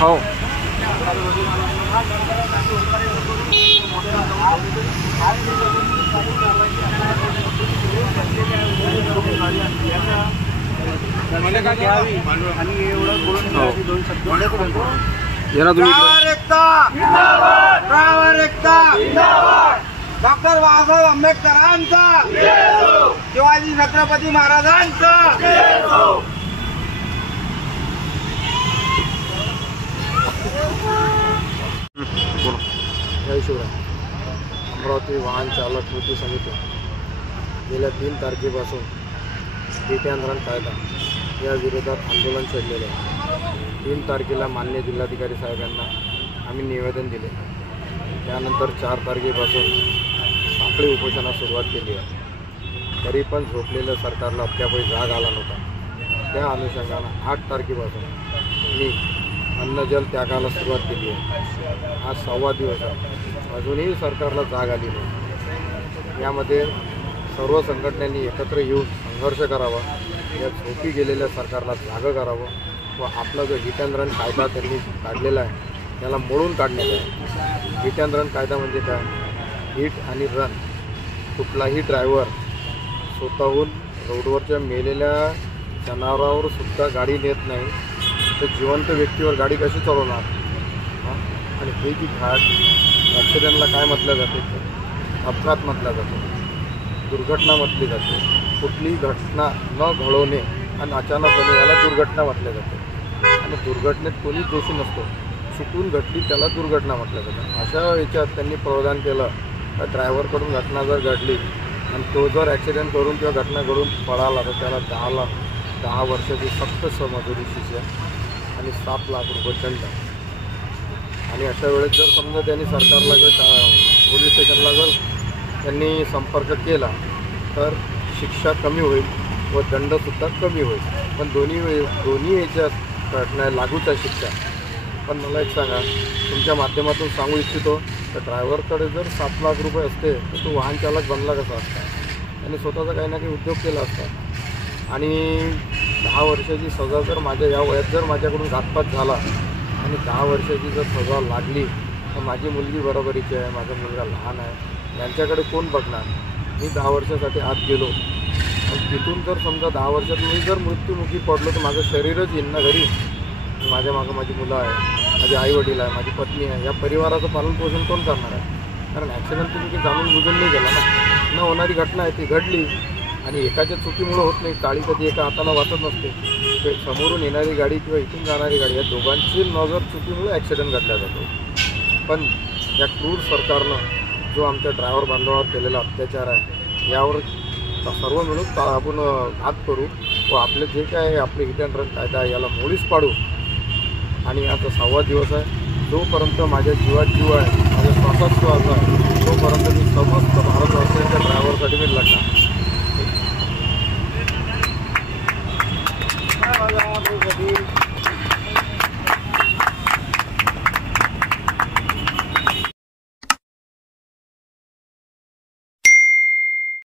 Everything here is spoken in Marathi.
हो डॉक्टर बाबासाहेब आंबेडकरांचा, शिवाजी छत्रपती महाराजांचा. जय शिवराय. अमरावती वाहन चालक कृती समिती गेल्या 3 तारखेपासून विकेंद्रण कायदा या विरोधात आंदोलन छेडलेले आहे. 3 तारखेला माननीय जिल्हाधिकारी साहेबांना आम्ही निवेदन दिले. त्यानंतर 4 तारखेपासून साखळी उपोषणास सुरुवात केली आहे. तरी पण झोपलेल्या सरकारला अद्यापही जाग आला नव्हता. त्या अनुषंगानं 8 तारखेपासून मी अन्नजल त्यागाला सुरुवात केली आहे. आज 6वा दिवस आहे. अजूनही सरकारला जाग आली नाही. यामध्ये सर्व संघटनांनी एकत्र येऊन संघर्ष करावा. या झोपी गेलेल्या सरकारला जागं करावं व आपला जो हिट अँड रन कायदा त्यांनी काढलेला आहे त्याला मोडून काढण्यात आहे. हिट अँड रन कायदा म्हणजे काय? हिट आणि रन. कुठलाही ड्रायव्हर स्वतःहून रोडवरच्या मेलेल्या जनावरावर सुद्धा गाडी नेत नाही तर जिवंत व्यक्तीवर गाडी कशी चालवणार? आणि हे जी घाट ॲक्सिडेंटला काय म्हटलं जाते? अपघात म्हटलं जातो, दुर्घटना म्हटली जाते. कुठलीही घटना न घडवणे आणि अचानक होणे याला दुर्घटना म्हटलं जाते. आणि दुर्घटनेत कोणीच दोषी नसतो. चुकून घडली त्याला दुर्घटना म्हटलं जातं. अशा याच्यात त्यांनी प्रावधान केलं तर ड्रायव्हरकडून घटना जर घडली आणि तो जर ॲक्सिडेंट करून किंवा घटना घडून पळाला तर त्याला 10 वर्षाची सक्त समजुरी शिक्षा आणि 7 लाख रुपये दंड. आणि अशा वेळेस जर समजा त्यांनी सरकारला पोलीस स्टेशनला जर त्यांनी संपर्क केला तर शिक्षा कमी होईल व दंडसुद्धा कमी होईल. पण दोन्ही याच्यात घटना लागूच आहे शिक्षा. पण मला एक सांगा, तुमच्या माध्यमातून सांगू इच्छितो तर ड्रायव्हरकडे जर 7 लाख रुपये असते तर तो वाहन चालक बनला कसा असता? त्यांनी स्वतःचा काही ना काही उद्योग केला असता. आणि 10 वर्षाची सजा जर माझ्या या वयात जर माझ्याकडून घातपात झाला आणि 10 वर्षाची जर सजा लागली तर माझी मुलगी बरोबरीची आहे, माझा मुलगा लहान आहे, यांच्याकडे कोण बघणार? मी 10 वर्षासाठी आत गेलो आणि तिथून जर समजा 10 वर्षात मी जर मृत्युमुखी पडलो तर माझं शरीरच येईन ना घरी. माझ्या मागं माझी मुलं आहे, माझे आईवडील आहे, माझी पत्नी आहे. या परिवाराचं पालनपोषण कोण करणार आहे? कारण ॲक्सिडेंट तुम्ही काही जाणून बुजून नाही गेला ना. न होणारी घटना आहे ती घडली आणि एकाच्या चुकीमुळं होत नाही. टाळी कधी एका हातानं वाचत नसते. ते समोरून येणारी गाडी किंवा इथून जाणारी गाडी या दोघांची नजर चुकीमुळे ॲक्सिडेंट घडला जातो. पण या क्रूर सरकारनं जो आमच्या ड्रायव्हर बांधवावर केलेला अत्याचार आहे यावर सर्व मिळून आपण घात करू व आपले जे काय आपले हिट अँड रन कायदा आहे याला मोडीस पाडू. आणि आता 6वा दिवस आहे. जोपर्यंत माझ्या जीवात जीव आहे, माझ्या श्वासात श्वास आहे, तोपर्यंत मी समस्त भारतवर्षाच्या ड्रायव्हरसाठी मी लढणार.